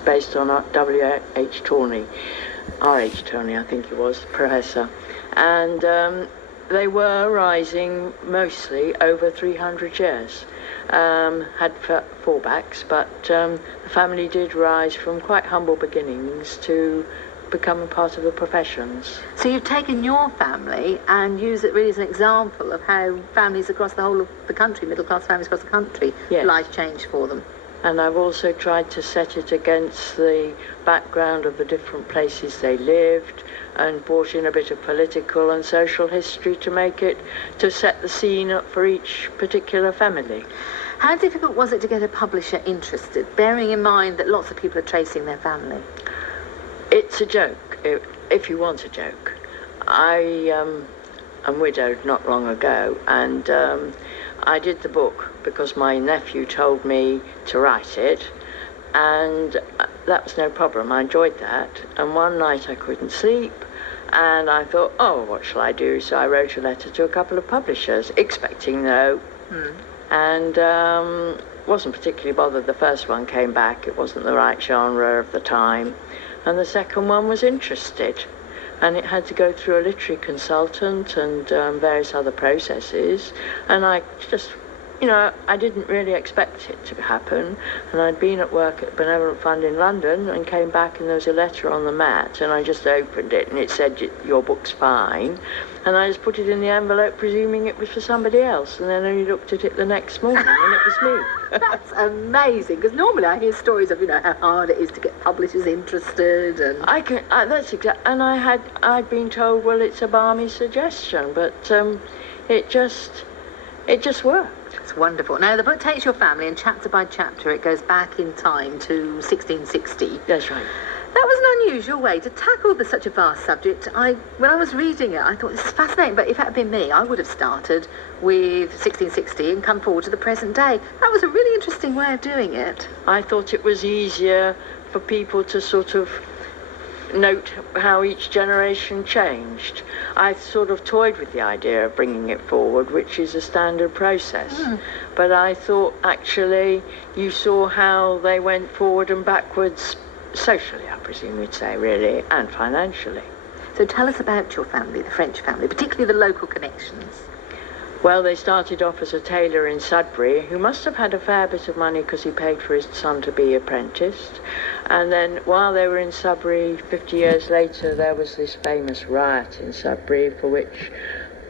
based on W.H. Tawney, R.H. Tawney, I think he was, professor. And they were rising mostly over 300 years. Had fallbacks, but the family did rise from quite humble beginnings to become a part of the professions. So you've taken your family and used it really as an example of how families across the whole of the country, middle-class families across the country, yes. Life changed for them. And I've also tried to set it against the background of the different places they lived and brought in a bit of political and social history to set the scene up for each particular family. How difficult was it to get a publisher interested, bearing in mind that lots of people are tracing their family? It's a joke, if you want a joke. I am widowed not long ago, and I did the book because my nephew told me to write it, and that was no problem. I enjoyed that. And one night I couldn't sleep, and I thought, oh, what shall I do? So I wrote a letter to a couple of publishers, expecting no, and wasn't particularly bothered. The first one came back. It wasn't the right genre of the time. And the second one was interested, and it had to go through a literary consultant and various other processes, and I just, I didn't really expect it to happen. And I'd been at work at Benevolent Fund in London and came back, and there was a letter on the mat, and I just opened it and it said, your book's fine, and I just put it in the envelope presuming it was for somebody else, and then only looked at it the next morning and it was me. That's amazing, because normally I hear stories of how hard it is to get publishers interested, and that's exact. And I'd been told, well, it's a balmy suggestion, but it just worked. It's wonderful. Now the book takes your family, and chapter by chapter it goes back in time to 1660. That's right. That was an unusual way to tackle such a vast subject. When I was reading it, I thought, this is fascinating, but if it had been me, I would have started with 1660 and come forward to the present day. That was a really interesting way of doing it. I thought it was easier for people to sort of note how each generation changed. I sort of toyed with the idea of bringing it forward, which is a standard process. But I thought, actually, you saw how they went forward and backwards socially, I presume you'd say, really, and financially. So tell us about your family, the French family, particularly the local connections. Well, they started off as a tailor in Sudbury, who must have had a fair bit of money because he paid for his son to be apprenticed. And then while they were in Sudbury, 50 years later, there was this famous riot in Sudbury for which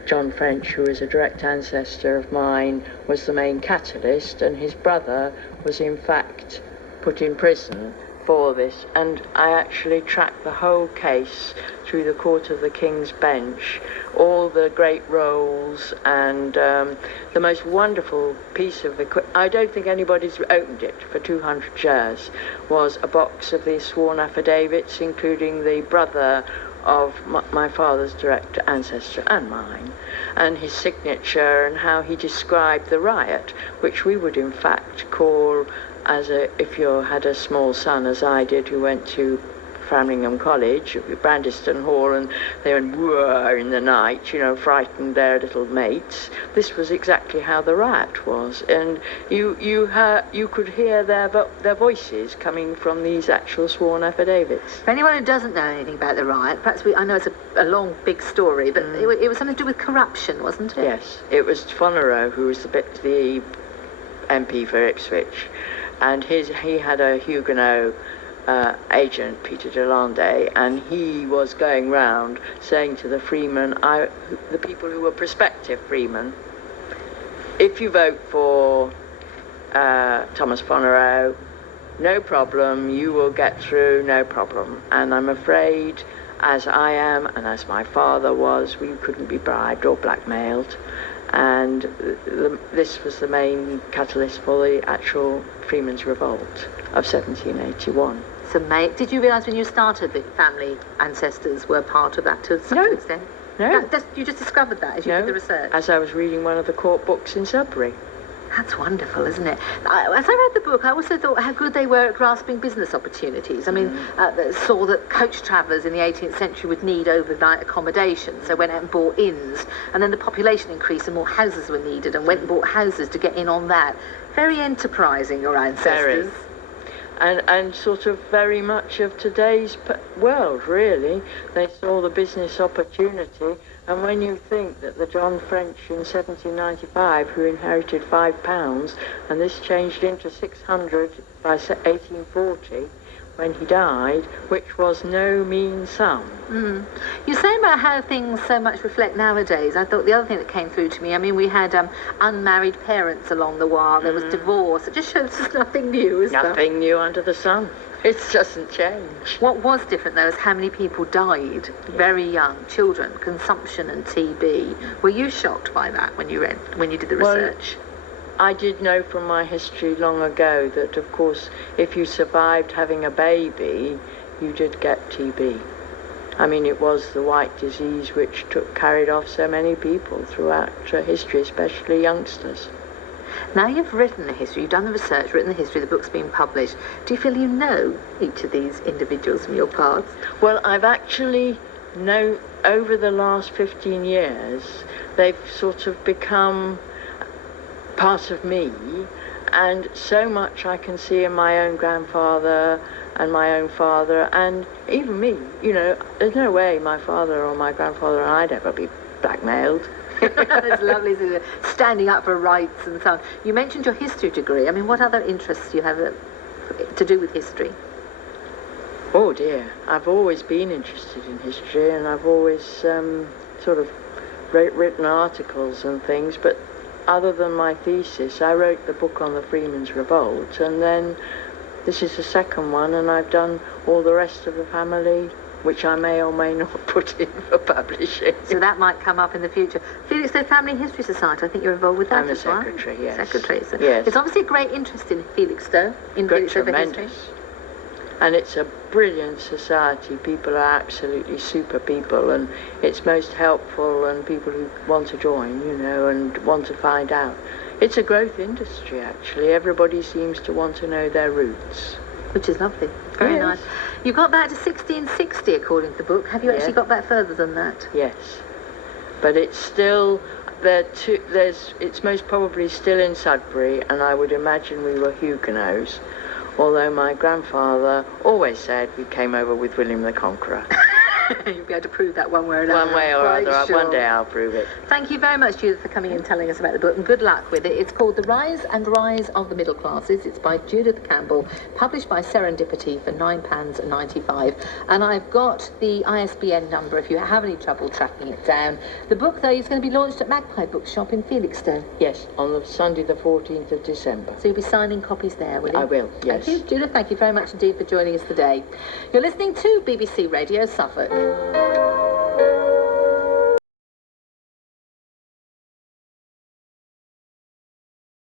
John French, who is a direct ancestor of mine, was the main catalyst, and his brother was in fact put in prison for this. And I actually tracked the whole case through the Court of the King's Bench, all the great rolls, and the most wonderful piece of equipment, I don't think anybody's opened it for 200 years, was a box of these sworn affidavits, including the brother of my father's direct ancestor and mine, and his signature, and how he described the riot, which we would in fact call, if you had a small son, as I did, who went to Framlingham College, Brandeston Hall, and they went whoa in the night, frightened their little mates. This was exactly how the riot was, and you could hear their voices coming from these actual sworn affidavits. For anyone who doesn't know anything about the riot, perhaps I know it's a long, big story, but it was something to do with corruption, wasn't it? Yes, it was Fonereau who was the MP for Ipswich, and he had a Huguenot agent, Peter Delande, and he was going round saying to the freemen, the people who were prospective freemen, if you vote for Thomas Fonereau, no problem, you will get through, no problem. And I'm afraid, as I am and as my father was, we couldn't be bribed or blackmailed. And this was the main catalyst for the actual Freemen's Revolt of 1781. So, did you realise when you started that family ancestors were part of that to such an extent? No. You just discovered that as you did the research? As I was reading one of the court books in Sudbury. That's wonderful, isn't it? As I read the book, I also thought how good they were at grasping business opportunities. I mean, saw that coach travellers in the 18th century would need overnight accommodation, so went out and bought inns, and then the population increased and more houses were needed, and went and bought houses to get in on that. Very enterprising, your ancestors. Very. and sort of very much of today's world, really. They saw the business opportunity, and when you think that the John French in 1795, who inherited £5, and this changed into 600 by 1840, when he died, which was no mean sum. You're saying about how things so much reflect nowadays. I thought the other thing that came through to me, I mean, we had unmarried parents along the while, there was divorce. It just shows there's nothing new, is there? Nothing new under the sun. It doesn't change. What was different, though, is how many people died very young, children, consumption and TB. Were you shocked by that when you did the research? I did know from my history long ago that, of course, if you survived having a baby, you did get TB. I mean, it was the white disease which carried off so many people throughout history, especially youngsters. Now you've written the history, you've done the research, written the history, the book's been published. Do you feel you know each of these individuals from your past? Well, I've actually known, over the last 15 years, they've sort of become part of me, and so much I can see in my own grandfather and my own father, and even me. You know, there's no way my father or my grandfather and I'd ever be blackmailed. It's lovely, standing up for rights and so on. You mentioned your history degree. I mean, what other interests do you have to do with history? Oh dear, I've always been interested in history, and I've always sort of written articles and things, but other than my thesis, I wrote the book on the Freemen's Revolt, and then this is the second one, and I've done all the rest of the family, which I may or may not put in for publishing. So that might come up in the future. Felixstowe Family History Society, I think you're involved with that as well. I'm a secretary, yes. Secretary. So yes. It's obviously a great interest in Felixstowe, tremendous. History. And it's a brilliant society. People are absolutely super people, and it's most helpful, and people who want to join, you know, and want to find out. It's a growth industry, actually. Everybody seems to want to know their roots. Which is lovely. Very nice. You got back to 1660, according to the book. Have you actually got back further than that? Yes. But it's still... it's most probably still in Sudbury, and I would imagine we were Huguenots. Although my grandfather always said we came over with William the Conqueror. You'll be able to prove that one way or another. One way or other. Sure. One day I'll prove it. Thank you very much, Judith, for coming and telling us about the book, and good luck with it. It's called The Rise and Rise of the Middle Classes. It's by Judy Campbell, published by Serendipity for £9.95. And I've got the ISBN number if you have any trouble tracking it down. The book, though, is going to be launched at Magpie Bookshop in Felixstowe. Yes, on the Sunday the 14th of December. So you'll be signing copies there, will you? I will, yes. Thank you, Judith. Thank you very much indeed for joining us today. You're listening to BBC Radio Suffolk.